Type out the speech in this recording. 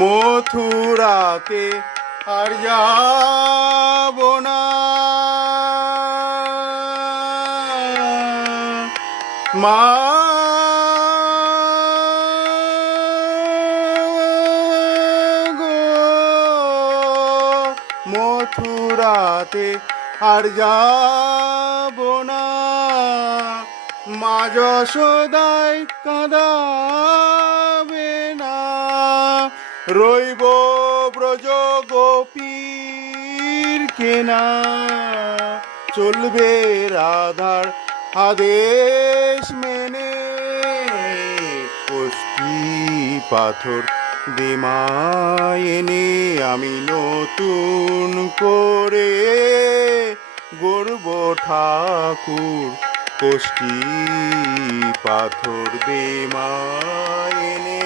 মথুরাতে আর যাব না, মা গো, মথুরাতে আর যাব না। মা যশোদায় কাঁদাবে না, রইব ব্রজ গোপীর কেনা। চলবে রাধার আদেশ মেনে, কষ্টি পাথর দেমায় এনে আমি নতুন করে গড়ব ঠাকুর। কষ্টি পাথর দেমায় এনে